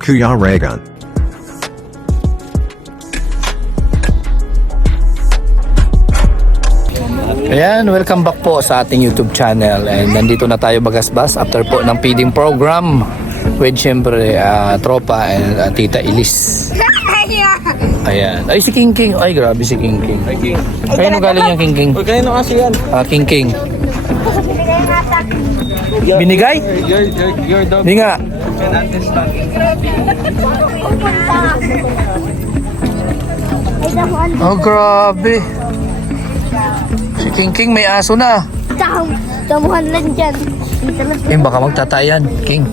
Kuya Regan. Ayan, welcome back po sa ating YouTube channel. And nandito na tayo bagasbas after po ng feeding program with syempre tropa and Tita Elise. Ayan. Ay, si King King. Ay, grabe si King King. Kaya nung galing yung King King? Uy, kaya nung kasi yan. King King. Binigay? Your dog Hindi nga. can understand. Oh, grabe. Si King King may aso na. Damuhan lang dyan. Baka magtatayan, King.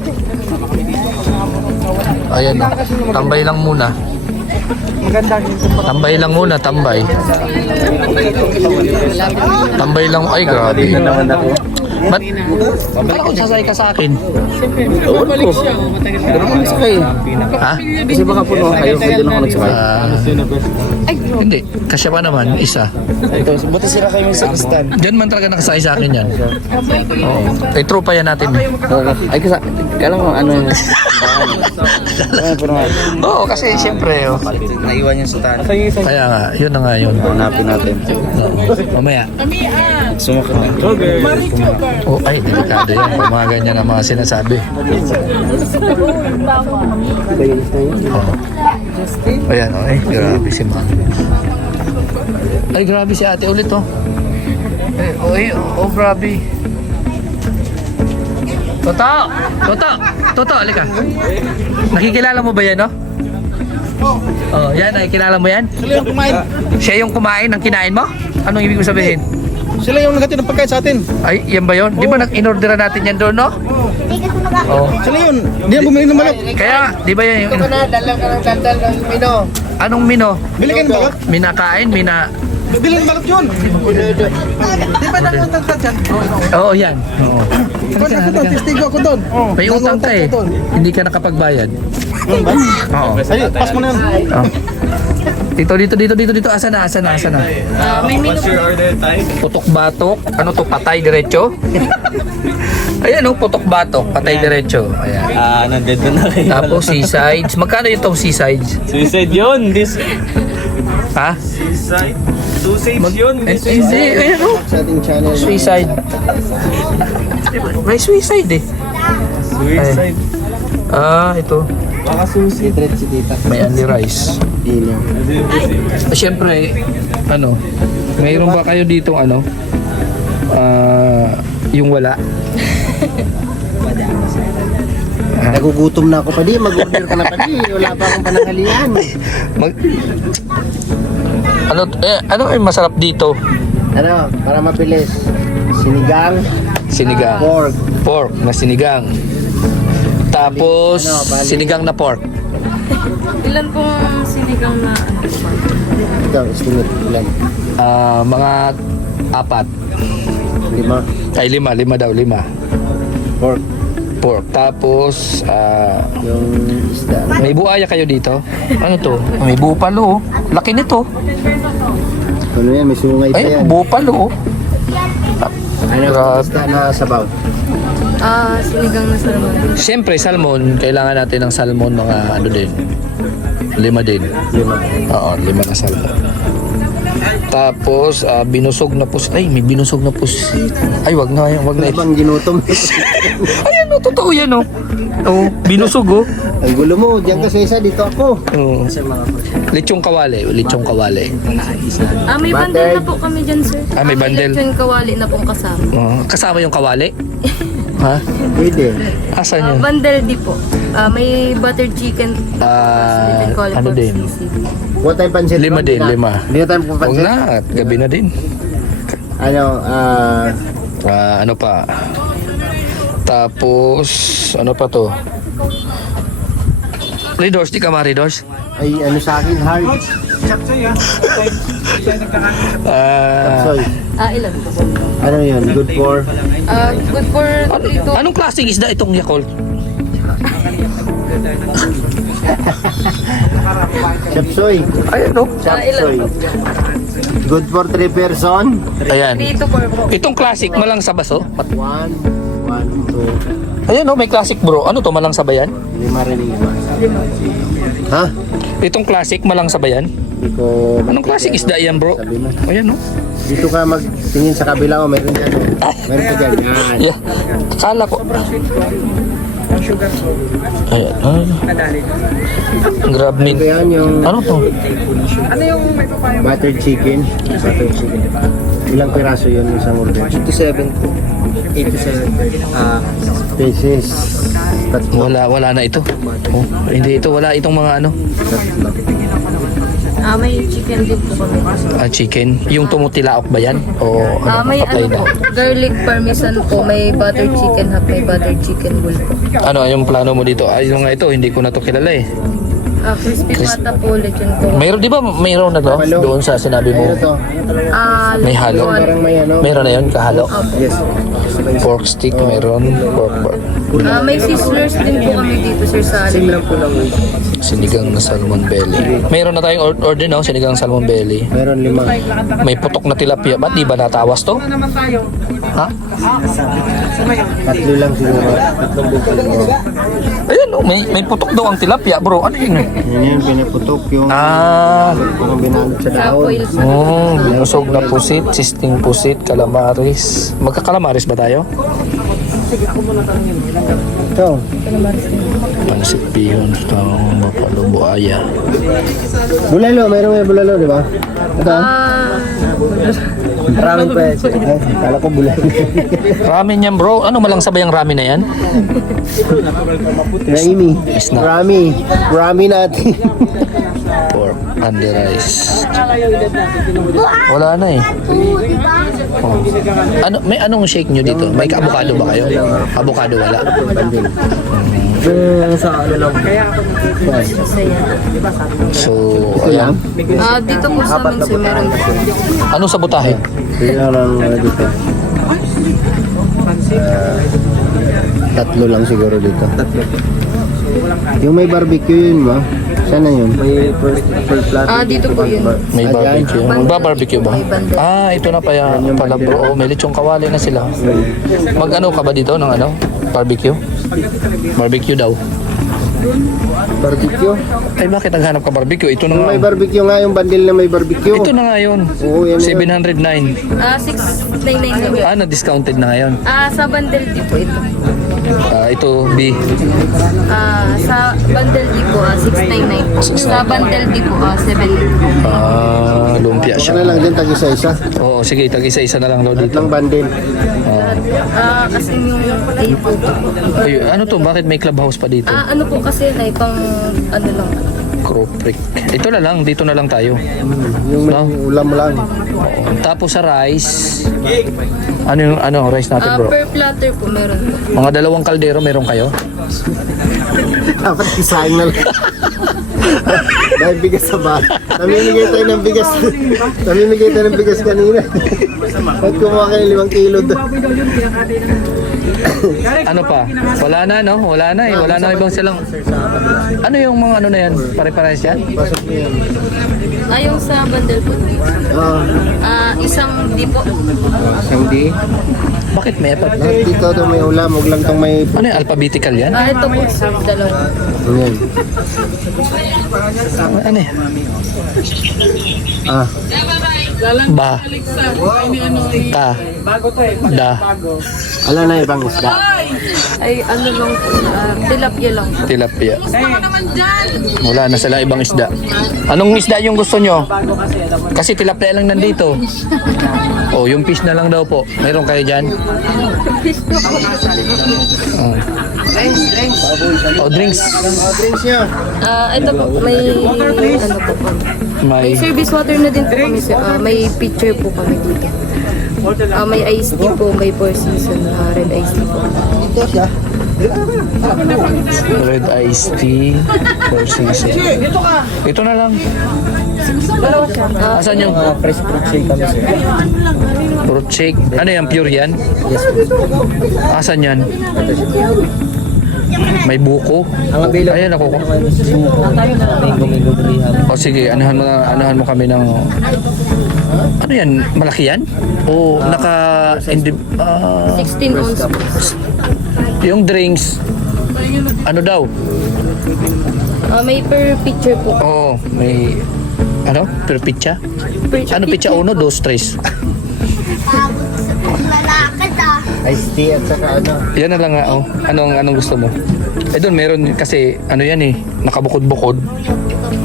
Ayan na. Tambay lang muna. Tambay lang muna, tambay. Tambay lang. Ay, grabe. Ba't ako sasay ka sa akin? Ewan ko. Ganun ako nagsakay. Ha? Kasi baka puno kayo, kaya doon ako nagsakay. Hindi. Kasya pa naman, isa. Ito, buti sila kayo may sakistan. Diyan man talaga nakasakay sa akin yan. Oo. Kay tropa yan natin. Ay, kasi, kala mo ano yung... Oo, kasi siyempre. Oh. Naiwan yung sultan. Kaya nga, yun na nga yun. Hanapin natin. Mamaya. Sumakit na. Oh, ay, delikado yan. Kung mga ganyan ang mga sinasabi. Oh. Ayan, oh, ay, grabe si Ma. Ay, grabe si ate ulit, oh. Grabe. Toto, alika. Nakikilala mo ba yan, no? Oh, yan, nakikilala mo yan? Sila yung kumain. Siya yung kumain ng kinain mo? Anong ibig mo sabihin? Sila yung naghatid ng pagkain sa atin. Ay, yan ba yun? Di ba in-orderan natin yan doon, no? Hindi kasi Oh. Sila yun. Hindi na bumili ng manok. Kaya, di ba yan yung... Dala ka ng dandal ng mino. Anong mino? Bili ka ng bakot? Minakain, Bili ng bakot yun. Di ba nakatagtag yan? Oo, yan. Oo. Ba't ako doon? Testigo ako doon. May utang ka eh. Hindi ka nakapagbayad. Oo. Ay, pas mo na yun. Oh. Dito. Asa na? What's your order type? Putok-batok. Ano to? Patay diretso? Ayan o, putok-batok. Patay diretso. Ayan. Nandito na kayo. Tapos seasides. Magkano itong seasides? Suicide yun. This Ha? suicide. Suicide yun. Hindi. Ayan o. Sa ating channel. Suicide. May suicide eh. Suicide. Ito. Baka suicide. Si tita. May only rice. Siyempre, mayroon ba kayo dito yung wala? Nagugutom na ako pa di, mag-order ka na pa di, wala pa akong panangalian. Ano ay masarap dito? Ano, para mabilis, sinigang, Pork na sinigang. Tapos, sinigang na pork. Ilan pong sinigang na ito, estimate, ilan? Mga 4. 5, Ay, 5 daw, 5. Pork. Tapos, yung isda. may buaya kayo dito? Ano to? May bupalo. Laki nito. Ano yan, may sungay pa Ay, yan. bupalo. Ano, grabe. isda na sabaw. sinigang na salmon. Siyempre, salmon. Kailangan natin ng salmon, mga din. 5 din. 5. Oo, 5 na salmon. Tapos, binusog na pusit. Ay, may binusog na pusit. Ay, wag na. Habang ginutom. Ayan, totoo yan, oh. Oh, binusog, oh. Ang gulo mo, diyan ka sa isa, dito ako. Oh. Lechong kawali. May bundle na po kami dyan, sir. May bundle. Lechon kawali na pong kasama. Kasama yung kawali? Ha? Pwede. Asan yun? Bundle di po. May butter chicken. Ano din? Huwag tayong pansit. 5 din, 5. Hindi na tayo Huwag pupansit. na, at gabi na din. Ano, Ano pa? Tapos, ano pa to? Redors, di ka ma-redors? ay ano sa akin, hard. Soy. Ilan po? Ano yun, good for? Good for 3 to... Anong klaseng isda itong Yakult? Chapsoy. Ayan, no? Chapsoy. Good for 3 person. Ayan. 3 to 4 po. Itong classic mo lang sa baso. 1, 2, Ayan oh, may classic bro. Ano to, malang sabayan? 5 rin yung Ha? Itong classic, malang sabayan? Hindi ko... Anong classic isda yan bro? Sabi mo. Ayan oh. Dito ka magtingin sa kabila mo, meron dyan. Meron ka dyan. Yan. Yeah. Akala ko. Ayan. Grab meat. Ito yan yung Ano to? buttered chicken. Buttered chicken. Ilang piraso yun isang order? 87. 87. Pieces. Tatlo. Wala na ito. Oh, hindi ito, wala itong mga ano. Tatlo. May chicken din po kami. Chicken. Yung tumutilaok ba yan? O ano, May patay ano na? po, garlic parmesan po, may buttered chicken half, may buttered chicken bowl po. Ano, yung plano mo dito? Ay, yung nga ito, hindi ko na to kilala eh. Crispy pata po ulit yun po. Mayroon, di ba mayroon na to? Doon sa sinabi mo. Ano to? May halo. Parang may ano? Mayroon na yun, kahalo. Yes. Pork stick, mayroon. Pork bar. May sizzlers din po kami dito, sir, sa alin lang po lang. Sinigang na salmon belly. Mayroon na tayong order no, sinigang salmon belly. Meron 5. May putok na tilapia. Ba't di ba natawas to? Ha? Tatlo lang siguro. Tatlong buko. Ayun oh, may putok daw ang tilapia bro. Ano yun? Yan yung pinaputok yung parang binalot sa dahon. Foil sa Busog na pusit, sisting pusit, calamaris. Magka-calamaris ba tayo? Ito. Pansit bihon, bapalo, buaya. Bulalo. Meron may bulalo, di ba? Ito. Ramen pa yan. Kala ko bulalo. Ramen yan bro. Ano malang sabay ang ramen na yan? Raimi. Is na. Rami natin. Pork and the rice. Wala na eh. Oh. Ano, may anong shake nyo dito? May avocado ba kayo? Avocado wala. Sa ano lang. So, ayan. Dito po sa amin, sir, meron po. Anong sa butahe? Tingnan lang dito. Tatlo lang siguro dito. Yung may barbecue yun mo. Saan na yun? May first platter. Dito po yun. May barbecue. Magba-barbecue ba? Ito na pala bro. Oh, may lechong kawali na sila. Mag-ano ka ba dito ng ano? Barbecue? Barbecue daw. Barbecue? Ay bakit naghanap ka barbecue? Ito na nga. May barbecue nga yung bundle na may barbecue. Ito na nga yun. Oo, yan yun. 709. 699 naman. Discounted na ngayon. Sa bundle di po ito. Ito B. Sa bundle di po, 699. Sa bundle di po, 799. Lumpia Ano siya. lang din, tag-isa-isa. Oo, sige, tag-isa-isa na lang daw dito. Tatlong bundle. Kasi yung day po. Ay, ano to? Bakit may clubhouse pa dito? Ano po kasi na pang ano lang. Croprick. Ito na lang, dito na lang tayo. Yung may No? ulam lang. Oo. Tapos sa rice, ano yung rice natin bro? Per platter po meron po. Mga 2 kaldero meron kayo? Dapat isahin na lang. Dahil bigas sa ba? Namimigay tayo ng bigas. Namimigay tayo ng bigas kanina. Ba't kumuha kayo 5 kilo doon? Ano pa? Wala na no? Wala na eh. Wala na ibang silang. Ano yung mga ano na yan? Pare-parehas yan? Pasok niyo yan. Yung sa bundle po. Isang di po. Isang di. Bakit may apat? Lahat dito daw may ulam. Huwag lang itong may... Ano yung alphabetical yan? Ito po, sir, dalawa. Ayan. Ano yan? Ba. Ta. Da. Alam na ibang isda. Ay, ano lang po, tilapia lang po. Tilapia. Wala na sila ibang isda. Anong isda yung gusto nyo? Kasi tilapia lang nandito. Oh, yung fish na lang daw po. Mayroon kayo dyan? Oh, drinks. Drinks niya. Ito po, may ano po. May May service water na din po kami, sir. May pitcher po kami dito. May iced tea po, may Four Seasons, red iced tea po. Ito siya. red iced tea. Four Seasons. Ito na lang. Asan yung Fresh fruit shake kami sir. fruit shake? Ano yan? Pure yan? Yes. Asan yan? May buko. Ayan ako. O sige, anahan mo kami ng ano yan? Malaki yan? O naka 16 ounce po. Yung drinks, ano daw? May per picture po. Oo, may... Ano? Per pizza? Ano pizza? 1, 2, 3. Lalakad ah. Iced tea at saka ano. Yan na lang nga, oh. Anong gusto mo? Eh doon meron kasi, ano yan eh, nakabukod-bukod.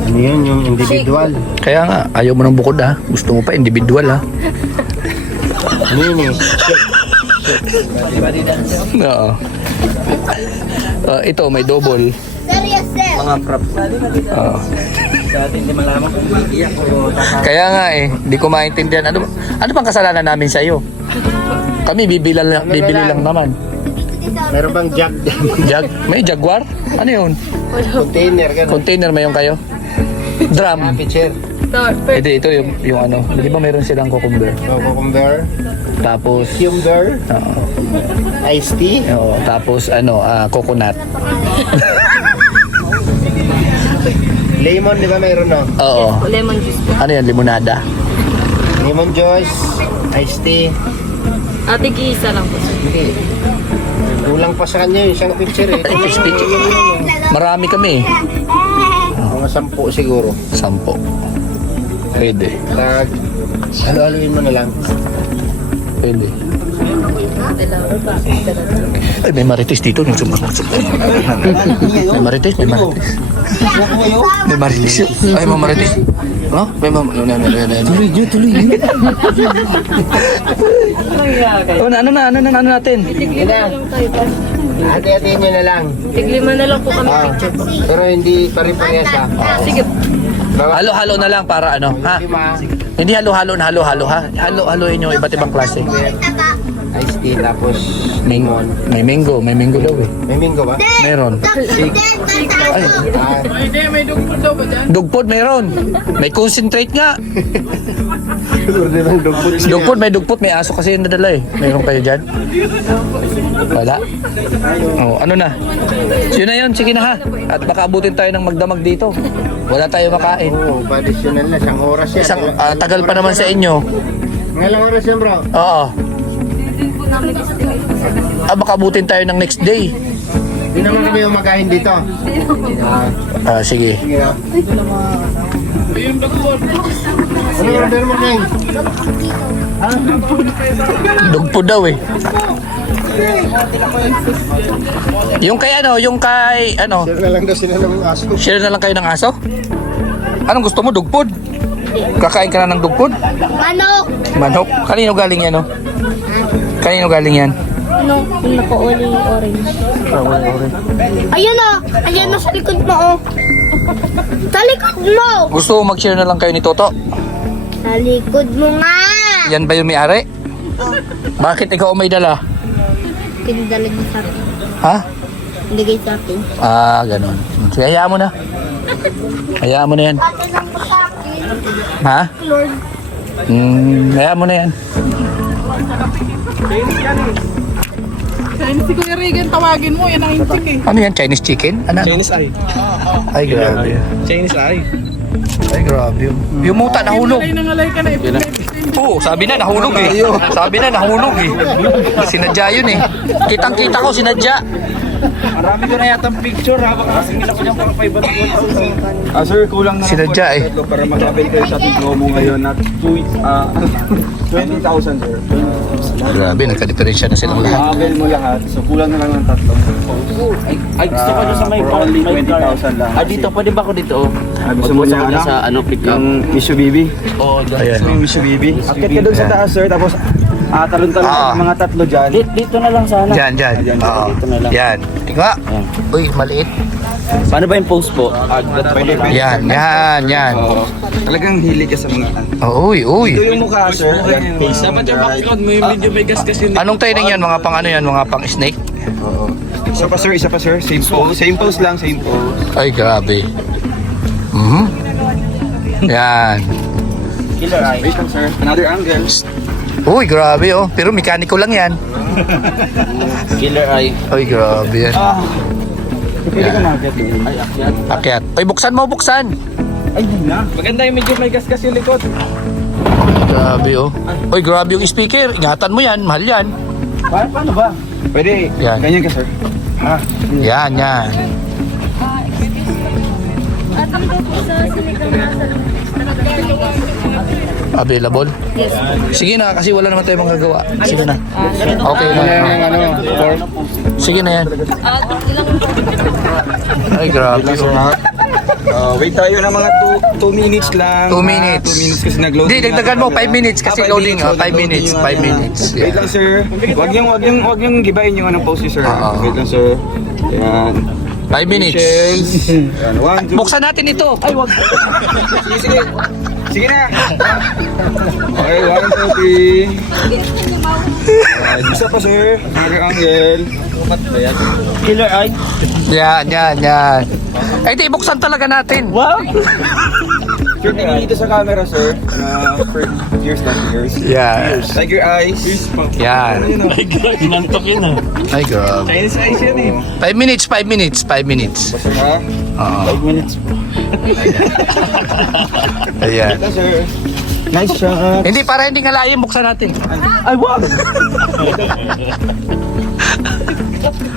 Ano yun, yung individual. Kaya nga, ayaw mo ng bukod ha. Gusto mo pa individual ha. Ano yun eh? Oo. Ito, may double. Serious eh. Mga props. Oo. Dati hindi malaman kung iiyak o Kaya nga eh, di ko maintindihan. Ano bang kasalanan namin sa iyo? Kami bibili lang naman. meron bang jack din? Jag, may Jaguar? Ano yun? Container ka na. Container may yung kayo? Drum. Pitcher. Hindi, ito yung ano. Di ba meron silang cucumber? Cucumber. Tapos, Cucumber. oo. Iced tea. Oo, tapos coconut. Lemon, di ba mayroon no? Oo. Lemon juice po. Ano yan? Limonada. Lemon juice. Iced tea. Tig-isa lang po. Okay. Kulang pa sa kanya yung isang pitcher eh. Marami kami eh. Mga 10 siguro. 10. Pwede. Tag. Halo-haloin mo na lang. Pwede. Ay, may marites dito. May marites, may marites. May marites yun. Ay, may marites. No? May tuloy yun, tuloy yun. Ano natin? Hati-hatiin nyo na lang. Tiglima na lang po kami Ah, picture. pero hindi pare-parehas ha. Sige. Bawa- Halo-halo na lang para ano, ha? Lima. Hindi halo-halo na halo-halo, ha? Halo-haloin yung iba't ibang klase. Iced tea tapos Lemon. May mango daw eh. May mingo ba? Meron. Ay, Ah, dugpod meron. May concentrate nga. order ng dugpot siya. Dugpod, may aso kasi yung nadala eh. Meron kayo dyan? Wala? Oh, ano na? Yun na yun, sige na ha. At baka abutin tayo ng magdamag dito. Wala tayo makain. Oo, traditional na. Isang oras yan. Tagal pa naman sa inyo. Ngalang oras yan bro? Oo. Baka abutin tayo ng next day. Hindi naman kami umakain dito. Sige. Sige na. Ano order mo Neng? Dugpod daw eh. Yung kay ano, Share na lang daw sila ng aso. share na lang kayo ng aso? Anong gusto mo, dugpod? Kakain ka na ng dugpod? Manok. Manok? Kanino galing yan, no? Kanino galing yan? Ano? Yung naka-uli orange. Ayun oh. Ayun oh sa likod mo oh. Sa likod mo. Gusto mo mag-share na lang kayo ni Toto? Sa likod mo nga. Yan ba yung may-ari? Bakit ikaw may dala? Pinadala niya sa akin. Ha? Nilagay sa akin. Ganon. Sige, hayaan mo na. Hayaan mo na yan. Pati lang mo sa akin. Ha? Lord. Hayaan mo na yan. Chinese si Kuya Regan, tawagin mo. Yan ang intik eh. Ano yan? Chinese chicken? Ano? Chinese eye. Ay, grabe. Chinese eye. Ay, grabe. Yung muta nahulog. Alay nang alay ka na. Oo, sabi na nahulog eh. Sabi na nahulog eh. Sinadya yun eh. Kitang-kita ko sinadya. Marami ko na yata picture habang kasingin ako niyang parang 500,000. Sir, kulang na Sinadya eh. para mag-avail kayo sa ating promo ngayon na 20,000 sir. Grabe, nagka-diferensya na silang lahat. Ma-avail mo lahat, so kulang na lang ng 3. Ay, gusto ko doon sa may For only 20,000 lang. dito, pwede ba ako dito? Gusto mo niya ano? Sa ano, pick up. Yung Mitsubishi? Oo, Ayan. Gusto mo yung Mitsubishi? Akit ka doon sa taas sir, tapos talon-talon Ah. mga 3 dyan. dito na lang sana. Dyan. Oo. Dito na lang. Yan. Tingnan. Uy, maliit. Paano ba yung post po? Pwede. Yan. Oo. Talagang hilig ka sa mga Uy. Ito yung mukha sir. Dapat yung background mo yung medyo may gas kasi. Anong training yan? Mga pang ano yan? Mga pang snake? Oo. Isa pa sir. Same pose. Same pose lang, same pose. Ay, grabe. Yan. Killer eye. Wait lang sir. Another angle. Uy, grabe oh. Pero mekaniko lang yan. Killer eye. Ay, grabe yan. Pwede ka mag-get doon. Ay, akyat. Akyat. Ay, buksan mo, buksan. Ay, hindi na. Maganda yung medyo may gas yung likod. Grabe oh. Uy, grabe yung speaker. Ingatan mo yan. Mahal yan. Paano ba? Pwede, Yan. ganyan ka sir. Yan. Available? Yes. Sige na, kasi wala naman tayong magagawa. Sige na. Okay na. Sige na yan. Ay, grabe. Wait tayo ng mga 2 minutes lang. 2 minutes. 2 minutes kasi nag-load. Hindi, dagdagan mo, 5 minutes kasi 5 loading. minutes, 5 minutes, 5 minutes. Wait lang sir. Wag yung gibain yung anong post niyo sir. Oo. Wait lang sir. Yan. 5 minutes. Yan. 1, 2. Buksan natin ito. Ay, wag. Sige. Sige na. Okay, 1, 2, 3. Isa pa sir. Mary Angel. Killer eye. Yan. Ay, di, buksan talaga natin. Wow! Sure, tingin dito sa camera sir. For years. Yan. Like your eyes. Yan. My God, nantok yun ah. Ay, grabe. Chinese eyes yan eh. 5 minutes, 5 minutes, 5 minutes. Basta na. Oo. 5 minutes po. Ayan. Ito sir. Nice shot. Hindi, para hindi ngalayin, buksan natin. Ay, wow!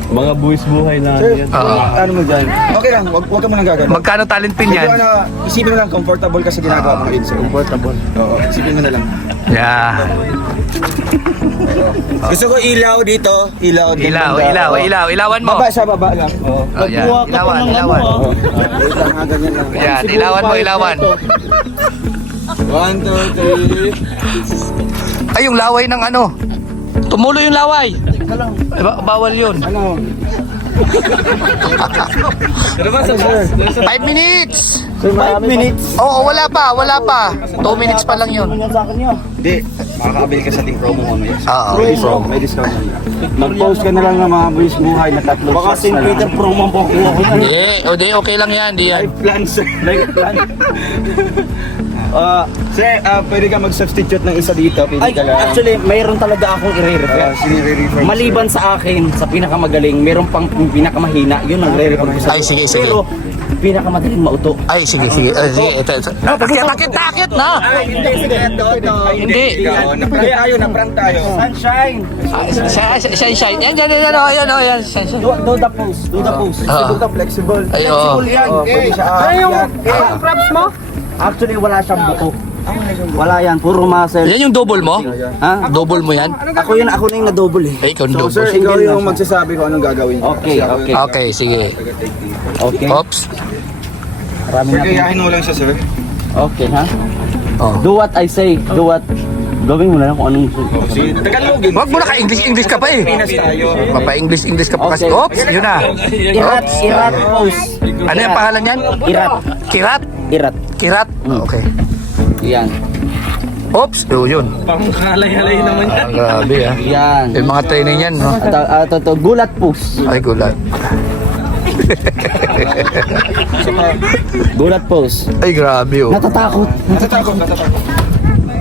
Mga buwis buhay na Sir, yan. Oo. ano mo dyan? Okay lang, wag ka muna gagawin. Magkano talent pin Medyo yan? ano, isipin mo lang, comfortable ka sa ginagawa mo ngayon sir. Comfortable. Oo, isipin mo na lang. Yan. Gusto ko ilaw dito. Ilaw. Ilawan mo. Baba siya, baba lang. Oo. Oh, yan. Ilawan. Oo. Wait lang, ganyan lang. Yan, ilawan mo, ilawan. 1, 2, 3. Ay, yung laway ng ano. Tumulo yung laway. Ay, bawal yun. Ano? 5 minutes. Sir, 5 minutes. Oo, wala pa. 2 minutes pa lang yun. Yan sa akin yun. Hindi, makakabili ka sa ating promo mamaya. Oo, May discount. May discount. Mag-post ka na lang ng mga buwis buhay na 3 Baka shots St. na lang. Peter promo po kuha ko yan. Hindi, okay lang yan. Di yan. Life plan, sir. Like plan. Sir, pwede ka mag-substitute ng isa dito. Pili Ay, ka lang. actually, mayroon talaga akong i-refer. Sinire-refer. Maliban sa akin, sa pinakamagaling, mayroon pang pinakamahina, yun ang re-refer ko sa Ay, sige, sige. Pero, pinakamadaling mauto. Ay, sige. Ito. Takit na. Hindi, sige. Hindi. Kaya ayaw, na-prank tayo. Sunshine! Shine. Yan. Shine. Do the pose. Do the pose. Oo. Flexible. Ay, oo. Flexible yan. Pwede siya. Yung props mo? Actually, wala siyang buko. Wala yan, puro muscle. Yan yung double mo? Ha? Double mo yan? Ako na yung na-double eh. Ay, ikaw yung So, double. sir, ikaw Single yung na siya. magsasabi kung anong gagawin ko. Okay, okay. Okay, sige. Okay. Oops. Marami Sir, na. kayahin mo lang siya, sir. Okay, ha? Oh. Do what I say. Do what... Gawin mo na lang kung anong... Sige, Tagalogin. Wag mo na ka-English ka pa eh. Pinas tayo. Mapa-English ka pa kasi. Okay. Oops, yun na. Irat pose. Ano yung pangalan yan? Irat. Kirat? Irat. Okay. Yan. Oops, yun. Pangkalay-halay naman yan. Grabe ah. Yan. Yung mga training yan, no? Ito, gulat pose. Ay, gulat. Gulat pose. Ay, grabe oh. Natatakot. Natatakot.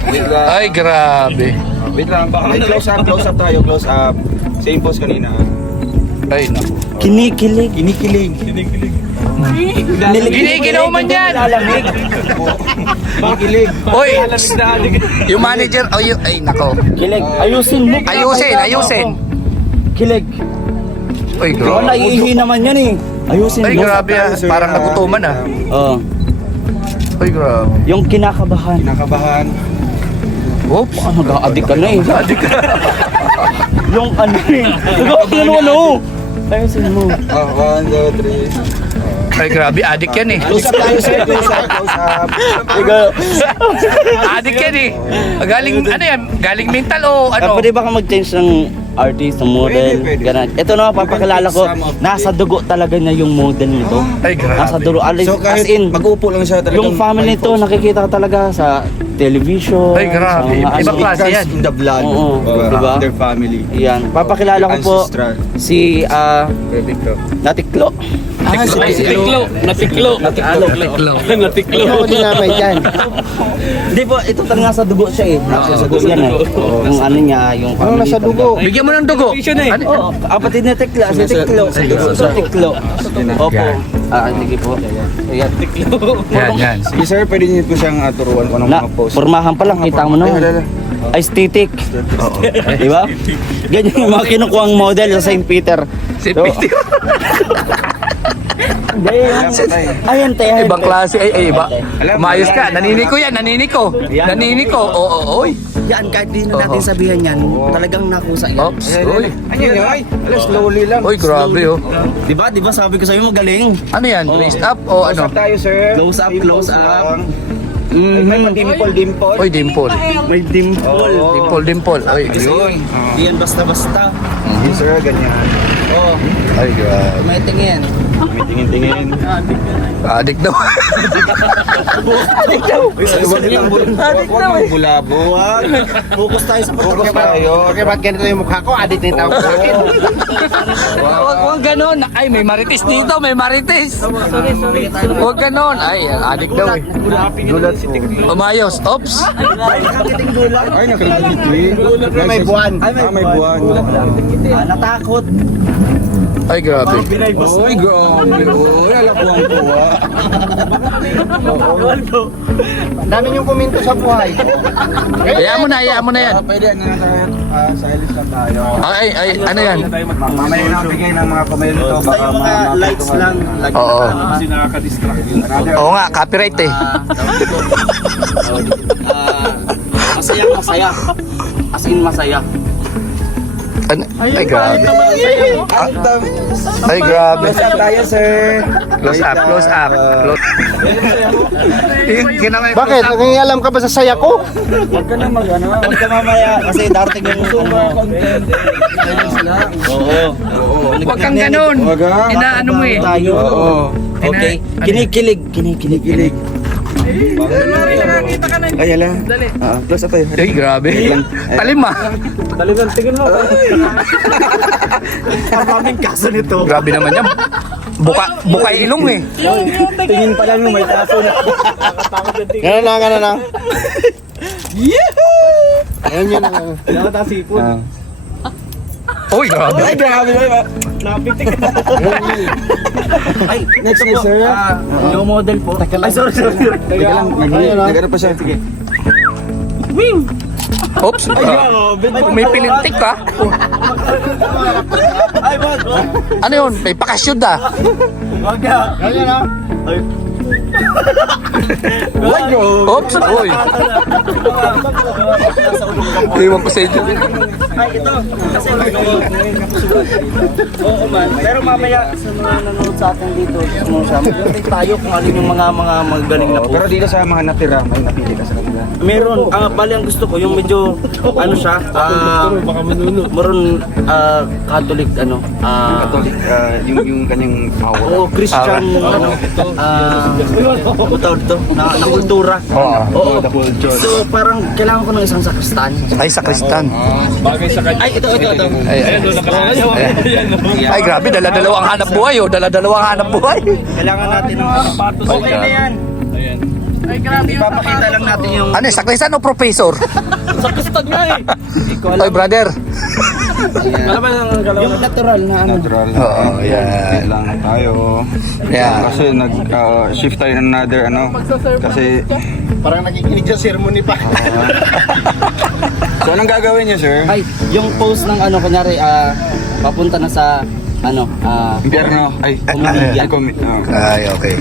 Wait lang. Ay, grabe. Wait lang. May close up tayo. Close up. Same pose kanina. Ay, naku. Kinikilig. Kinikilig. Giniginaw man yan. Lalamig. Kinikilig. Oy, yung manager, ay, nako. Kilig. Ayusin mo. Ayusin. Kilig. Ay, Oh, grabe. naiihi naman yan eh. Ayusin Ay, mo. grabe ah. Parang nagutuman ah. Oh, Ay, grabe. yung kinakabahan. Kinakabahan. Oops. Nag-a-addict ka na eh. Yung ano eh. Nag-a-ano. Ayusin mo. 1, 2, 3. Ay, grabe. Addict yan eh. Close up tayo, sir. Close up. Addict yan eh. Galing, ano yan? Galing mental o ano? Pwede ba ka mag-change ng artist, ng model? Pwede. Ganun. Ito na, papakilala ko. Nasa dugo talaga niya yung model nito. Ay, Nasa grabe. dugo. So As kahit in, mag-upo lang siya talagang yung family nito, nakikita ko talaga sa television. Ay, grabe. sa mga Ibang ano. klase yan. in the blood. Oo, diba? Their family. Yan. Papakilala ko po Ancestral. si Natiklo. Natiklo. Ako dinamay dyan. Hindi po, ito talaga nasa dugo siya eh. Nasa dugo yan eh. Yung ano niya, yung Ano nasa dugo? Bigyan mo ng dugo. Ano? Oh, kapatid na Tiklo, si Tiklo. Ito Tiklo. Opo. Sige po. Ayan. Yan. Sige sir, pwede niyo po siyang turuan ko ng Na, mga pose. formahan pa lang, kita mo na. Aesthetic. Di ba? Ganyan yung mga kinukuha ang model sa St. Peter. Si Peter. Ayan, tayo. Ibang klase. Ay, iba. Alam, Umayos ka. Naniniko yan. Naniniko. Oo. Oy. Yan, kahit di na natin sabihan yan, talagang nakusa yan. Oops. Uy. Ay, slowly lang. Uy, grabe oh. Di ba sabi ko sa'yo, magaling. Ano yan? Raised up o ano? Stop tayo sir. Close up, close up. May dimple. Uy, dimple. May dimple. Dimple. Uy. Ayun. Di yan basta-basta. Sige sir, ganyan. Oh, Ay, grabe. may tingin. May tingin-tingin. Adik daw. Huwag bulabo. Focus tayo sa Focus tayo. Okay, ba't ganito yung mukha ko? Adit na yung tawag sa akin. Huwag ganon. Ay, may marites dito. May marites. Huwag ganon. Ay, adik daw eh. Gulat po. Umayos. Oops. Ay, nakakagiti. May buwan. May buwan. Natakot. Ay, grabe. Uy, grabe. Uy, alapuang kuha. Ang dami niyong kuminto sa buhay. Hayaan mo na yan. Pwede, ano na tayo? Sa Elis lang tayo. Ay, ano yan? Mamaya na bigay ng mga komento. Baka Mga lights lang. Oo. Kasi nakaka-distract yun. Oo nga, copyright eh. Masaya. As in masaya. Ano? Ay, grabe. Ay, grabe. Close up tayo, sir. Close up. Bakit? Nangingialam ka ba sa saya ko? Huwag ka na Huwag ka mamaya kasi darating yung Oo. Huwag kang ganon. Huwag ka. Inaano mo eh. Tayo. Oo. Okay. Kinikilig. Ay, ala. Close up tayo. Ay, grabe. Talim ah. Talagang tingin mo. Maraming kaso nito. Grabe naman yan. Buka ilong eh. Tingin pa lang yung may kaso na. Gano'n na. Ayun yun ang... Uy, grabe. Ay, grabe. Napitik. Ay, Next year, sir. Yung model po. Ay, sorry. Teka lang. Nag-ano pa siya. Sige. Oops. May pilintik ka. Ay, wag. Ano yun? May pakasyon ah. Ayun na. Oops. Uy. Iwan ko sa inyo. Ay, ito. Kasi oo man. Pero mamaya sa mga nanonood sa atin dito, magandang tayo kung alin yung mga magaling na po. Pero dito sa mga natira, may napili ka sa kanila. Meron, bali ang gusto ko, yung medyo, ano siya, meron, Catholic, Catholic, yung kanyang power. Oo, Christian, tawag to, na kultura. Oo. So, parang kailangan ko ng isang sakristan. Ay, sakristan. Ay, ito. Ay, grabe. Dala-dalawang hanap buhay oh. Dala-dalawang hanap buhay. Kailangan natin ng okay na yan. Ay, grabe. Ipapakita lang natin yung... Ano, sakristan o professor? Sakristan nga eh. Ay, brother. Yung natural na ano. Natural. Oo, yan. Lang tayo. Yeah. Kasi nag-shift tayo another Kasi Parang nakikinig sa ceremony pa. so anong gagawin niyo, sir? Ay, yung post ng kunyari, papunta na sa, Impyerno. Ay, Komedia. Ay, okay.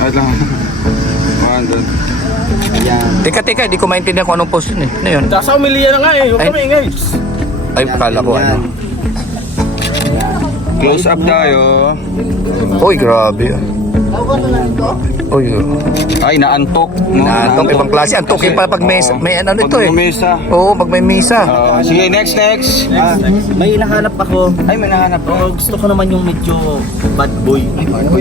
Wait lang. Ayan. Teka, di ko maintindihan kung anong post yun eh. Ano yun? Nasa umiliya na nga eh, yung Ay. kami ingay. Ay, kala ko ano. Close up tayo. Uy, grabe. Uy, Ay, naantok. naantok ibang klase. Antokin pala pag may ano ito eh. Pag may mesa. Oo, pag may misa. Sige, next. May hinahanap ako. Ay, may nahanap Gusto ko naman yung medyo bad boy.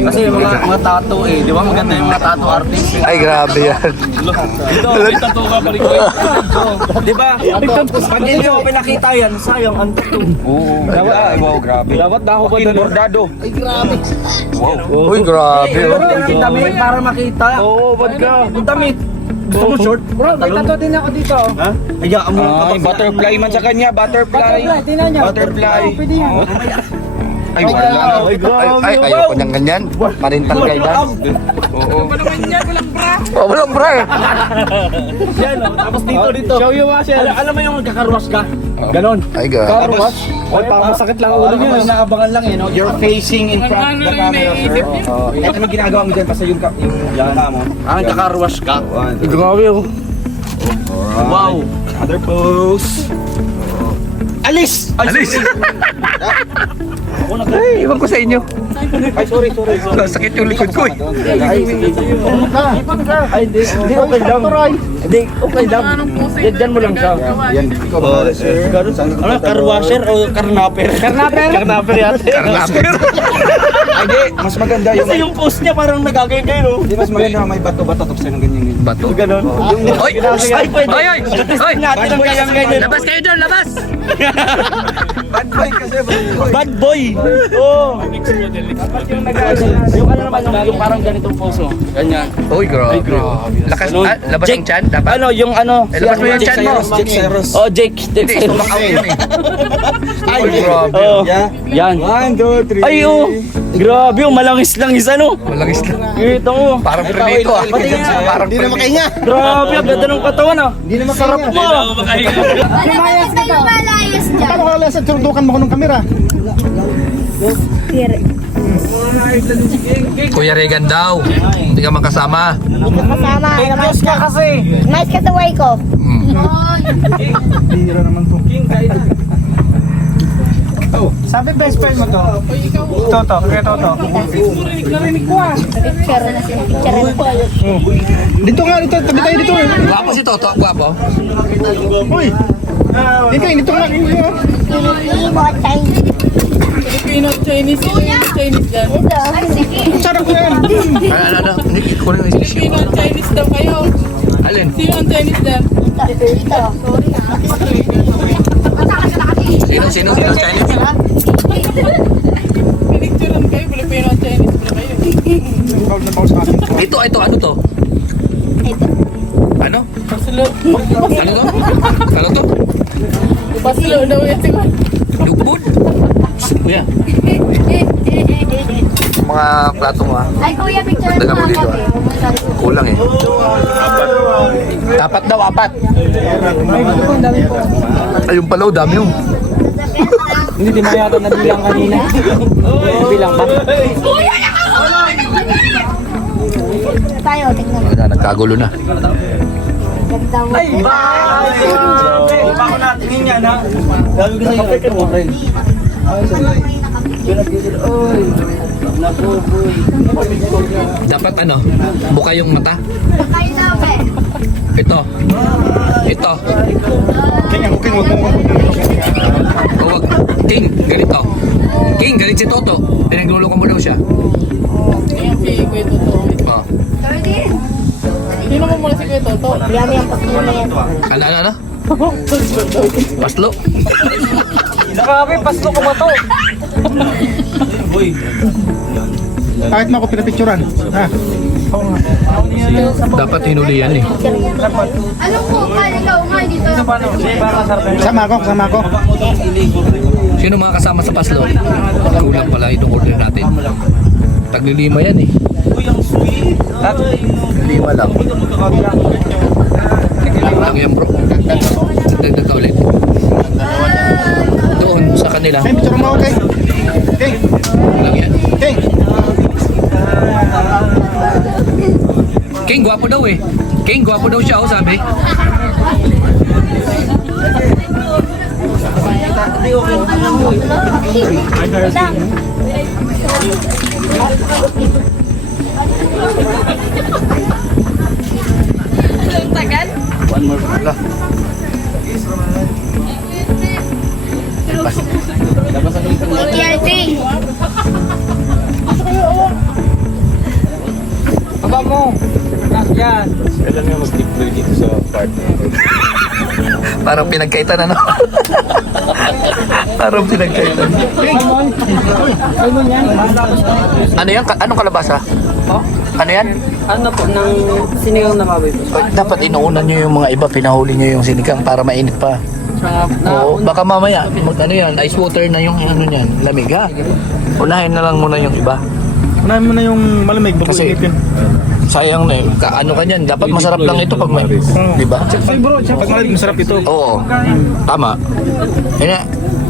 Kasi yung mga tattoo eh, di ba maganda yung mga tattoo artist. Ay, grabe yan. Ito, may tattoo ka pa rin ko. Di ba? Pag hindi ko pinakita yan, sayang ang tattoo. Oo. Wow, grabe. Dapat na ako ba bordado? Ay, grabe. Wow. Uy, grabe. Oh. Yung damit para makita. Oo, bad ka. Yung damit. Gusto mo short? Bro, may tattoo din ako dito. Ha? Hayaan mo lang Ay, butterfly man sa kanya. Butterfly. Tingnan niya. Butterfly. Pwede yan. Ay, wala. Ay, ayoko niyang ganyan. Parental guidance. Oo. Oh, walang bra eh. Yan, oh. Tapos dito. Show you washer. Alam mo yung nagkakarwas ka? Ganon. Ay, ga. Carwash. O, parang masakit lang ang ulo niya. Nakabangan lang eh, no? You're facing in front of the camera, sir. Ito yung ginagawa mo dyan, basta yung mukha mo. Nagkakarwash ka. Grabe, oh. Wow. Other pose. Alis! Alis! Ay, iwan ko sa inyo. Ay, sorry. Sakit yung likod ko eh. Ay, hindi, okay lang. Hindi, okay lang. Diyan mo lang siya. Yan. Ano, car washer o carnapper? Carnapper yata. Carnapper. Hindi, mas maganda yung... Kasi yung post niya parang nagagay-gay, no? Hindi, mas maganda may bato-bato tapos ng ganyan. Bato? Ganon. Ay! Ay, pwede. Ay! Ay! Natin ang ganyan. Labas kayo doon! Labas! Bad boy kasi, bad boy. Oo. Yung ano naman, yung parang ganitong poso. Ganyan. Uy, grabe. Lakas, labas ang chan? Dapat? Ano, yung ano? Labas mo yung chan mo. Jake Cyrus. Oh, Jake. Hindi, stomach out yun eh. Uy, grabe. Oh, yan. 1, 2, 3. Ay, oh. Grabe, oh, malangis-langis ano. Malangis lang. Ito mo. Parang preneto ah. Parang Hindi na preneto. makahinga. Grabe, ang ganda ng katawan ah. Hindi na makahinga. Sarap mo. Ano ba kayo malayas dyan? Paano ka sa turudukan mo ko ng kamera? Kuya Regan daw. Hindi ka makasama. Kasama. Diyos ka kasi. Nice kasaway ko. Sabi best friend mo to? Toto, kaya Toto. Picture na siya. Picture. Dito nga, dito, tabi tayo dito. Gwapo si Toto, gwapo. Uy! Dito nga. Filipino at Chinese. Filipino, Chinese, Chinese dyan. Ito. Ay, sige. Sarap ko yan. Ano? Hindi, kunin mo yung Filipino at Chinese daw kayo. Alin? Sino ang Chinese dyan? Ito. Sino Chinese? Pinicturean kayo, Filipino at Chinese pala kayo. Ito, ano to? Ito. Ano? Baslo. Ano to? Ano to? Baslo daw yan siguro. Lugod? Kuya. Mga plato mo ah. Ay, kuya, picture Dala mo na dito, kami. Kulang eh. Dapat daw, 4. Ayun pala, dami yung. Hindi, di mo yata nabilang kanina. Nabilang ba? Tayo, tingnan mo. Nagkagulo na. Ganda mo. Ay, bako natin yan ha. Sabi ko sa'yo, ito mo, friend. Dapat ano? Buka yung mata. Tayo sabi. Ito. Huwag. King, ganito. King, galit si Toto. Pinagluloko mo daw siya. Ayan si Kuya Toto. Oh. Sino mo muna si Kuya Toto? Yami ang pagkino na yan. Ano? Paslo. Grabe, pasto ko mato. Boy. Bakit mo ako pinapicturan? Ha? Dapat hinuli yan eh. Ano po? Ikaw nga dito. Kasama ako. Sino mga kasama sa paslo? Kulang pala itong order natin. Taglilima yan eh. Uy, ang sweet. Lima lang. Lima lang yan bro. Dagdag ka ulit. Doon sa kanila. Hey, picture mo ako, okay? Okay. Lang yan. Okay. King, gwapo daw eh. King, gwapo daw siya, oh, sabi. Tagal? One more pala. TLP. Aba mo. Yan. Kailan nga mag-deploy dito sa part? Parang pinagkaitan ano? Parang pinagkaitan. Ano yan? Anong kalabasa? Ano yan? Ano po, ng sinigang na baboy po. Dapat inuunan nyo yung mga iba, pinahuli nyo yung sinigang para mainit pa. Oo, baka mamaya, ano yan, ice water na yung ano niyan, lamig ha. Unahin na lang muna yung iba. Unahin mo na yung malamig, bago Kasi- inipin. Sayang na eh. Ano ka niyan, dapat masarap lang ito pag may, di ba? Ay bro, pag malamig masarap ito. Oo, tama.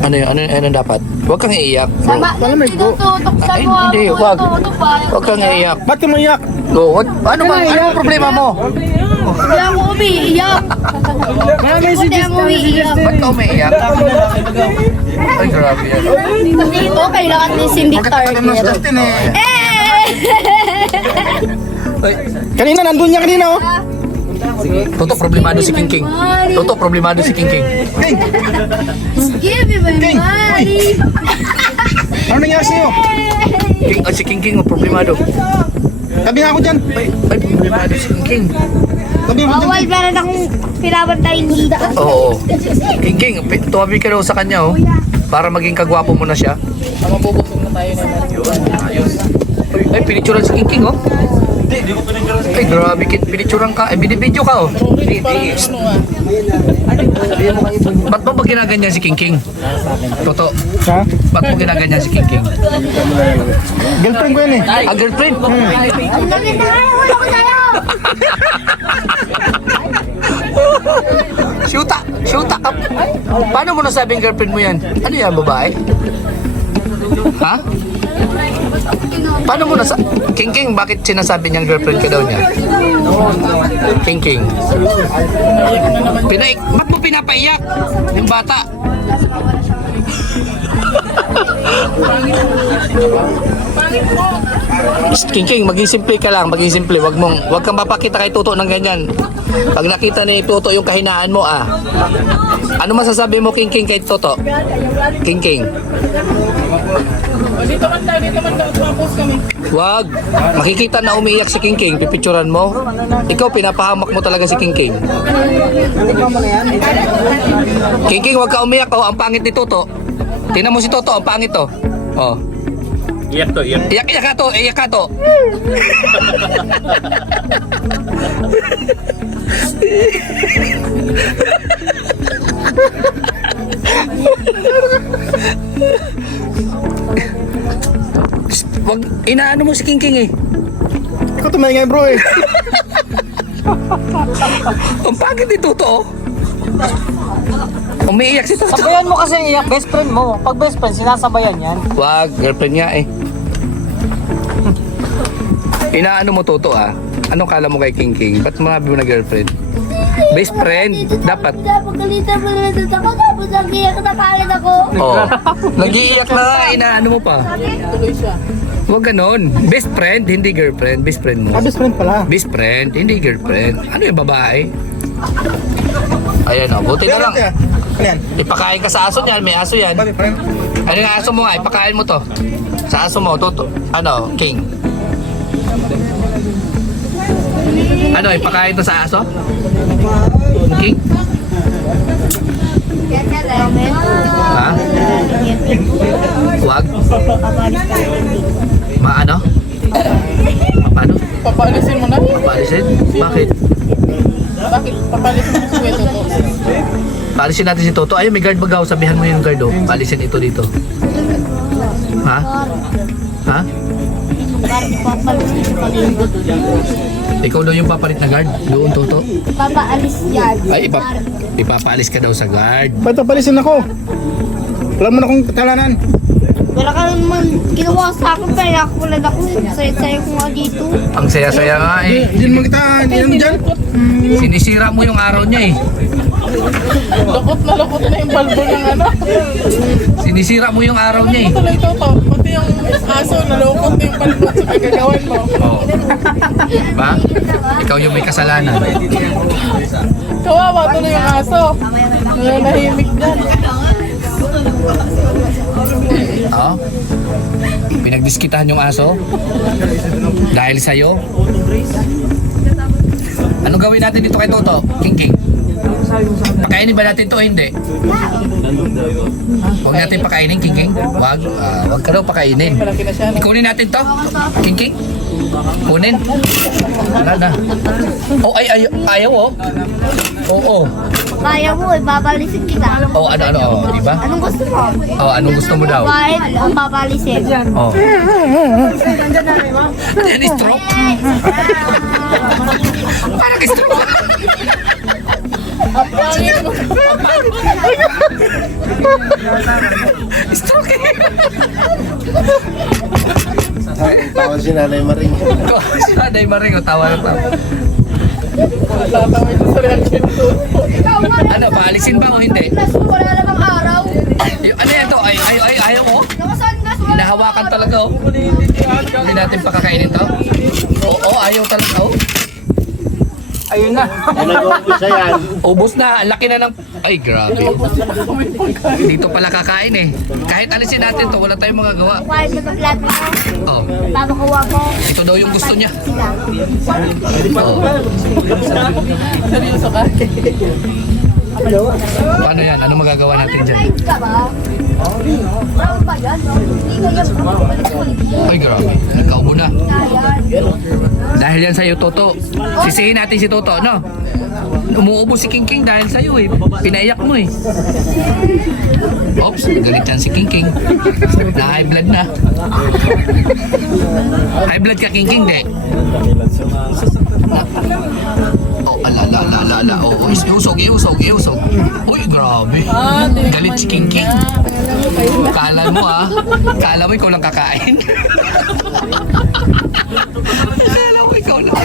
Ano dapat? Huwag kang iiyak, bro. Malamig bro. Ay, hindi, huwag. Huwag kang iiyak. Ba't ka maiyak? Bro, ano ba? Anong problema mo? Hindi ako umiiyak. Hindi ako umiiyak. Ba't ka umiiyak? Ay, grabe yan. Okay lang at least hindi target. Kanina, nandun niya kanina oh. Toto, problemado si King King. Toto, problemado si King King. Give me my money. Ano nangyari sa'yo? Si King King, problemado. Tabi nga ako dyan. Ay, problemado si King King. Tabi nga ako dyan. Bawal, meron akong pinabantayin dito. Oo. King King, tuwabi ka daw sa kanya, oh. Para maging kagwapo mo na siya. Mabubusog na tayo na. Ayos. Ay, pinicturan si King King, oh. Ay, grabe, pinicturan ka. Ay, binibidyo ka, oh. Ba't mo ba ginaganyan si King King? Toto, Ha? ba't mo ginaganyan si King King? Girlfriend ko yan eh. Girlfriend? Ang laki na nga, wala ko sa'yo. Shoota ka. Paano mo nasabing girlfriend mo yan? Ano yan, babae? Ha? Paano mo nasa... King King, bakit sinasabi niyang girlfriend ka daw niya? King King. Ba't mo pinapaiyak? Yung bata. King King, maging simple ka lang, maging simple. Wag kang mapakita kay Toto ng ganyan. Pag nakita ni Toto yung kahinaan mo, ano masasabi mo, King King, kay Toto? King King. Dito man tapos kami. Wag. Makikita na umiiyak si King King, pipicturan mo. Ikaw, pinapahamak mo talaga si King King. King King, wag ka umiyak, oh. Ang pangit ni Toto. Tingnan mo si Toto, ang pangit to. Oh. Iyak to, iyak. Iyak ka to, iyak ka to. Wag, inaano mo si King King eh. Ikaw tumayo nga bro eh. Ang pangit ni Toto, oh. Umiiyak si Toto. Sabayan mo kasi ang iyak, best friend mo. Pag best friend, sinasabayan yan. Wag, girlfriend nga eh. Inaano mo Toto ah? Anong kala mo kay King King? Ba't marabi mo na girlfriend? Best friend, dapat. Pagkalitan mo na dito ako, tapos nag-iyak na kalit ako. Oh, nag-iiyak na nga, inaano mo pa. Huwag ganon. Best friend, hindi girlfriend. Best friend mo. Best friend pala. Best friend, hindi girlfriend. Ano yung babae? Ayan o, buti na lang. Ano yan? Ipakain ka sa aso niyan, may aso yan. Bakit friend? Ano yung aso mo nga, ipakain mo to. Sa aso mo, Toto. Ano, King? Ano, ipakain to sa aso? King? Ha? Huwag? Maano? Paano? Papalisin mo na. Paalisin? Bakit? Bakit? Papalisin mo si Kuya Toto. Paalisin natin si Toto. Ayun, may guard bagaw. Sabihan mo yung guard, oh. Paalisin ito dito. Ha? Ha? Ikaw daw yung papalit na guard? Doon, Toto? Papaalis yan. Ay, ipapaalis ka daw sa guard. Ba't papalisin ako? Wala mo na akong katalanan. Wala ka naman ginawa sa akin, pero ako lang ako. Saya-saya ko nga dito. Ang saya-saya nga eh. Hindi naman kita, hindi naman dyan. Sinisira mo yung araw niya eh. Lukot na yung balbo ng ano. Sinisira mo yung araw niya eh. Tuloy Toto. Pati yung aso, nalukot na yung balbo sa kagagawan mo. Oh. Ba? Ikaw yung may kasalanan. Kawawa tuloy yung aso. Nahimik dyan. Oh. Pinagdiskitahan yung aso? Dahil sa'yo? Anong gawin natin dito kay Toto? King King? Pakainin ba natin to o hindi? Huwag natin pakainin, King King. Huwag ka daw pakainin. Malaki na siya. Ikunin natin to, King King. Kunin. Wala na. Oh, ayaw oh. Oo. Kaya mo, babalisin kita. Oh, ano, di ba? Anong gusto mo? Oh, anong gusto mo daw? Kahit ang babalisin. Oh. Yan, stroke. Parang stroke. Stroke. Tawag si Nanay Maring. Nanay Maring, tawa na tawa. Ano, paalisin ba o hindi? Wala namang araw. Ano yan to? Ayaw mo? Hinahawakan talaga oh. Hindi natin pakakainin to? Oo, ayaw talaga oh. Ayun na. Nagawa ko siya yan. Ubus na, ang laki na ng... Ay, grabe. Dito pala kakain eh. Kahit alisin natin to, wala tayong magagawa. Kahit nagpa-flat mo, Oh, papakuha mo. ito daw yung gusto niya. Sila. Oh. Seryoso ka? Paano yan? Ano magagawa natin dyan? Blind ka ba? Brown ba yan? Hindi ko yan. Ay, grabe. Nagkaubo na. Ayan. Dahil yan sa'yo, Toto. Sisihin natin si Toto, no? Umuubo si King King dahil sa'yo eh. Pinaiyak mo eh. Oops, galit yan si King King. Na high blood na. High blood ka, King King, de. Oh, ala. Oh, iusog. Uy, grabe. Galit si King King. Kala mo ah. Kala mo ikaw lang kakain. Kala mo ikaw lang.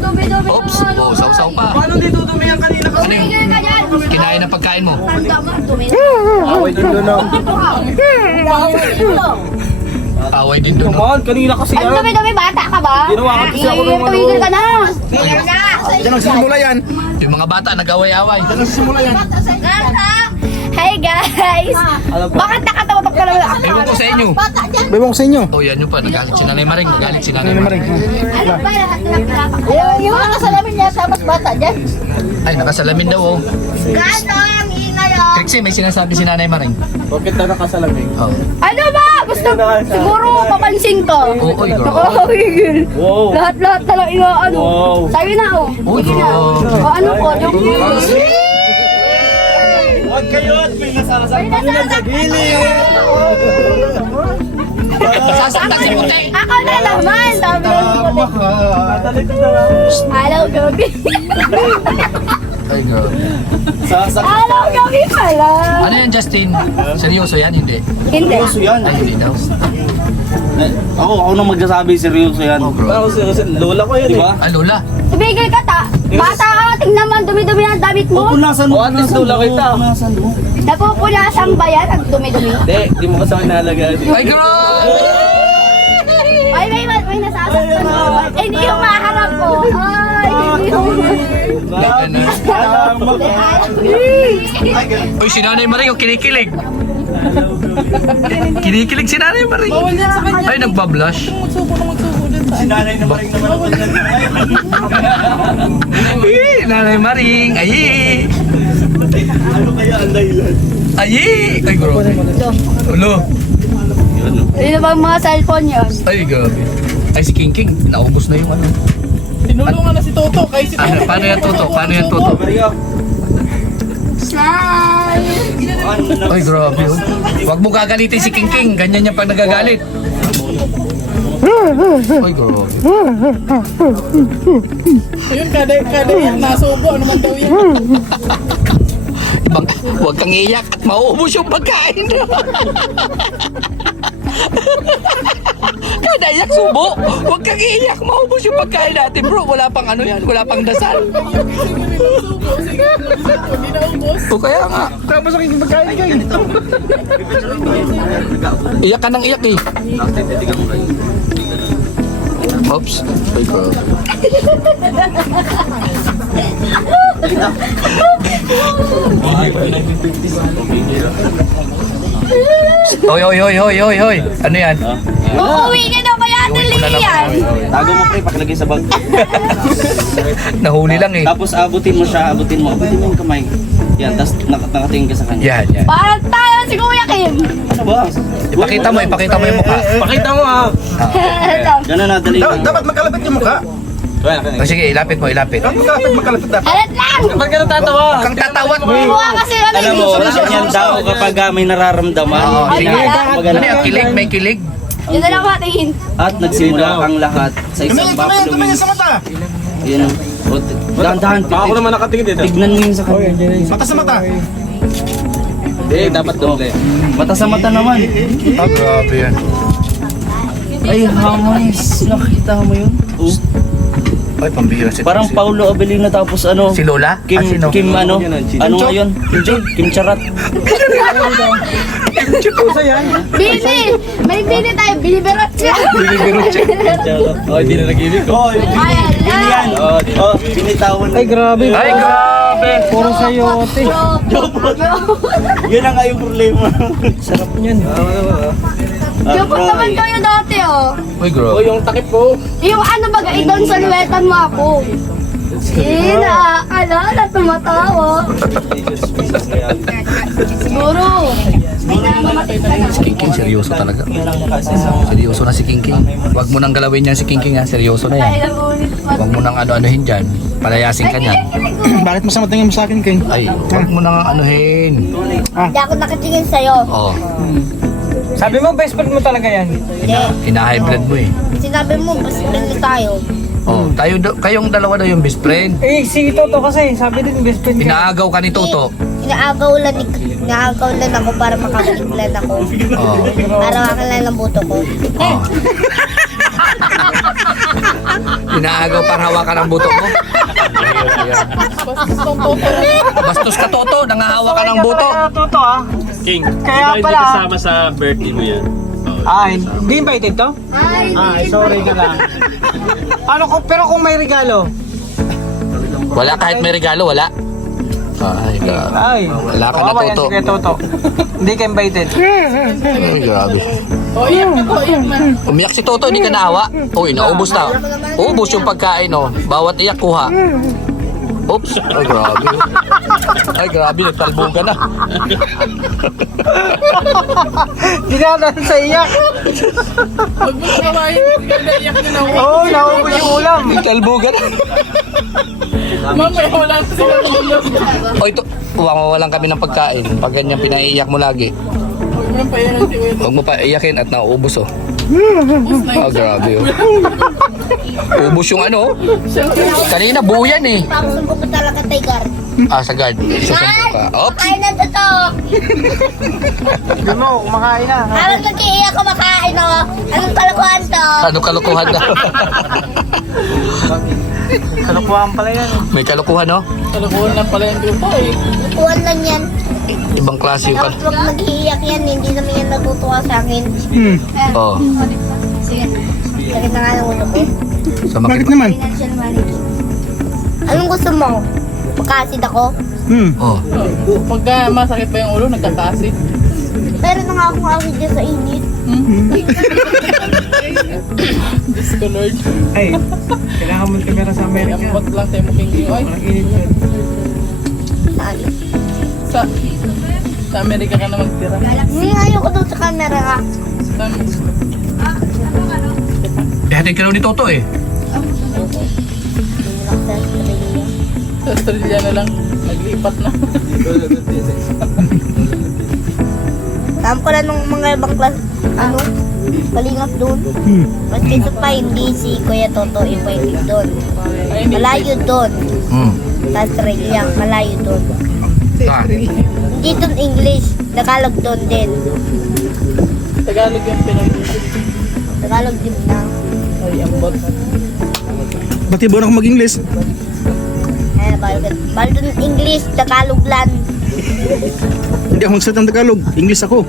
Dumi-dumi Oops, oh, saw pa. Paano dito dumi yan kanina kasi? Ano yung ka dyan. kinain ng pagkain mo? Tanda mo, dumi. Away din doon oh. Away din doon. No? Man, kanina kasi Ang dumi-dumi, bata ka ba? Ginawa ka kasi ako ng ano. Tumigil ka na. Tumigil na. Diyan nagsimula yan. Yung mga bata nag-away-away. Hi guys! Bakit nakatawapak ka naman ako? Ewan ko sa inyo. Bebong sa inyo. Oh, yan yun pa. Nagalit si Nanay Maring. Ano ba lahat na nagpapakalapak? Yung mga kasalamin niya sa mas bata dyan. Ay, nakasalamin daw oh. Gatong, ingay oh! Trixie, may sinasabi si Nanay Maring. Bakit na nakasalamig? Oh. Ano ba? Gusto, siguro papansin ko. Oh, oy, girl. Nakakagigil. Wow. Lahat na lang inaano. Wow. Sabi na oh. Uy, Sige na. grabe. O ano po? Yung Huwag kayo at may nasasaktan niyo sa Sasaktan si Puti. Ako na naman! Sabi na Hello, gabi. Ay, girl. Hello, gabi pala. Ano yan, Justin? Seryoso yan? Hindi. Hindi. yan. Ay, hindi daw. Ako nang magsasabi seryoso yan. Oh, bro. Lola ko yan diba? Ah, Lola. Tumigil ka ta. Bata ka, tingnan mo, ang dumi-dumi ang damit mo. Punasan mo. At least lola kita. Punasan mo. Napupunasan ba yan? Ang dumi-dumi. Hindi, di mo kasama inalagaan. Ay, girl! Ay, may nasasaktan mo. Eh, hindi yung maharap ko. Ay, hindi yung... Uy, si Nanay Maring, oh, kinikilig. Kinikilig si Nanay Maring. Bawal yan sa kanya. Ay, nagbablush. Magsubo din tayo. Nanay na maring naman ako dyan. Nanay Maring. Ay! Ano kaya ang dahilan? Ay! Ay, grabe. Ulo. Ano ba mga cellphone yun? Ay, grabe. Ay, si King King. Naubos na yung ano. Tinulungan na si Toto. Kaya si Ano, Toto. paano yan, Toto? Paano yan, Toto? Maria. Ay, grabe. Oh. Huwag mo gagalitin si King King. Ganyan niya pag nagagalit. Ay, grabe. Ayun, kada yan. Nasubo. Ano man daw yan? Huwag kang iyak at mauubos yung pagkain. Kada iyak subo. Huwag kang iyak, maubos yung pagkain natin, bro. Wala pang ano yan, wala pang dasal. Hindi na ubos. O kaya nga. Tapos ang hindi magkain kayo. Iyak ka ng iyak eh. Oops. Ay, grabe. Hoy. Ano yan? Uuwi ka daw kaya Tilian. Tago mo pre, pakilagay sa bag. Nahuli lang eh. Tapos abutin mo yung kamay. Yan, tapos nakatingin ka sa kanya. Yan. Parang tayo si Kuya Kim. Ano ba? Ipakita mo yung mukha. Pakita mo ha. Ito. Ganun na, dali. Dapat magkalapit yung mukha. O sige, ilapit mo, ilapit. Dapat magkalapit dapat. Alat lang! Ba't ka natatawa? Kang tatawat mo. Mukha kasi ano Alam mo, ganyan daw kapag may nararamdaman. Oo, sige. Maganda. Ano yung kilig? May kilig? Yun na lang patingin. At nagsimula ang lahat sa isang buffalo wings. Sa mata. Yun. Dahan-dahan. Ako naman nakatingin dito. Tignan mo yun sa kanya. Mata sa mata. Hindi, dapat doble. Mata sa mata naman. Ah, grabe yan. Ay, hamas. Nakita mo yun? Ay, pambihira si Parang Paulo Abelino tapos ano? Si Lola? Kim, Sino? Kim ano? Ano ngayon? Kim Charat. Bini! May bini tayo, biniberot siya. Oh, hindi na nag-ibig. Oh, yan. Oh, binitawan. Ay, grabe. Ay, grabe. Puro sayote. Yun ang nga yung problema. Sarap niyan. Jopot naman kayo dati oh. Uy, grabe. yung takip ko. Yung ano baga, idon sa luwetan mo ako. Sina, alala, tumatawa. Siguro. Si Kingking, seryoso talaga. Seryoso na si Kingking. Huwag mo nang galawin yan si Kingking ha. Seryoso na yan. Huwag mo nang ano-anuhin dyan. Palayasin ka niyan. Bakit masama tingin mo sa akin, King? Ay, huwag mo nang anuhin. Hindi ako nakatingin sa'yo. Oh, Sabi mo, best friend mo talaga yan. Hindi. hina-high blood mo eh. Sinabi mo, basta friendly tayo. Oh, kayong dalawa na yung best friend. Eh, si Toto kasi, sabi din best friend Inaagaw ka ni Toto. Inaagaw lang ako para makakiplan ako. Oh. Para makalan ng buto ko. Oh. Inaagaw para hawakan ang buto mo. Bastos ka, Toto. Nangahawa ka ng buto. Toto ah. King, Kaya hindi pala. kasama sa birthday mo yan. Hindi invited to? Ay, Sorry na lang. Pero kung may regalo. Wala kahit may regalo, wala. Ay, grabe. Ay. Wala ka na, kawawa yan Toto. si Kuya Toto. Hindi ka invited. Ay, grabe. O, iyak na to, iyak na. Umiyak si Toto, hindi ka naawa. Uy, naubos na. Ubus yung pagkain, oh. Bawat iyak kuha. Oops. Ay, grabe. Ay, grabe. Nagtalbugan na. Ginagawa sa iyak. Huwag mo kawain. Ganda, iyak na na. Oo, naubos yung ulam. Nagtalbugan na. Mamaya wala na sila ulam. O, ito. Walang kami ng pagkain. Pag ganyan pinaiiyak mo lagi. Huwag mo nang payanan si Wes. Huwag mo pa iyakin at nauubos, oh. Ah, grabe, oh. Ubus yung ano, oh. Kanina, buo yan, eh. Papasumbong ko talaga, Tiger. Ah, sa guard. Susumbong ka. Oops. Kain na to. Hindi mo, kumakain na. Habang nag-iiyak ko makain oh. Anong kalokohan to? Ano kalukuhan na? Kalukuhan pala yan. May kalukuhan, no? Kalakuhan na pala yung grupo eh. Kukuhan lang yan. Ibang klase yung Tapos pag nag-iiyak yan, hindi naman yan natutuwa sa akin. Oh. Sige. Sakit na nga ng ulo ko. Sa makit naman? Financial management. Anong gusto mo? Magkasid ako? Oh. Pagka masakit pa yung ulo, nagkakasid. Pero na nga akong acid dyan sa init. Diyos ko Lord. Ay, kailangan mo kamera sa Amerika. Ambot lang tayo mo king ay. Saan? Sa Amerika ka na magtira. Ayoko doon sa camera ka. Hatid ka daw ni Toto, eh. Sa Australia na lang. Naglipat na. Tama ko lang nung mga ibang class, kalingap doon. Mas dito pa hindi si Kuya Toto invited doon. Ay, hindi. Malayo doon. Hmm. Sa Australia, malayo doon. Ah. Hindi doon English, Tagalog doon din. Tagalog yung pinag-isip. Tagalog din na. Ay, ambot. Ba't iba ako mag-English? Balo doon English, Tagalog lang. Hindi ako magsalita ng Tagalog. English ako.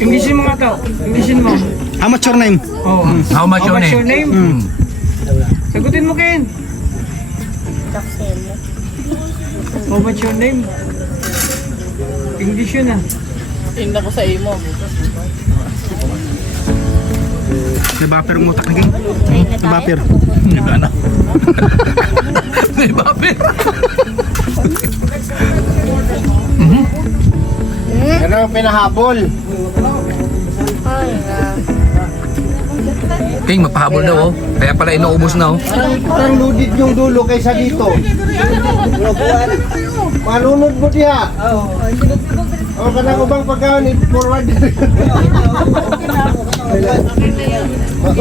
Englishin mo nga to. Englishin mo. Amateur name. Oh. How much your What's your name? name? Sagutin mo, Ken. Taksil mo. Oh, what's your name? English yun ah. Tingnan ko sa imo. Nabaper ang utak na, King. Nabaper. Iba na. May baper. Ano ang pinahabol? Ay, Ping, mapahabol daw oh. Kaya pala inuubos na oh. Parang loaded yung dulo kaysa dito. Malunod mo diha. O kanang ubang pagkaon, forward.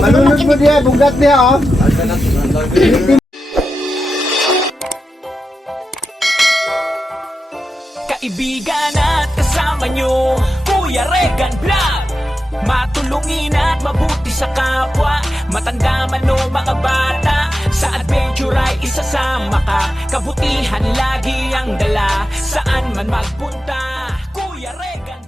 Malunod mo diha, bugat diha oh. Kaibigan at kasama nyo, Kuya Regan Vlog. Matulungin at mabuti sa kapwa, matanda man o mga bata. Sa adventure ay isasama ka, kabutihan lagi ang dala. Saan man magpunta, Kuya Regan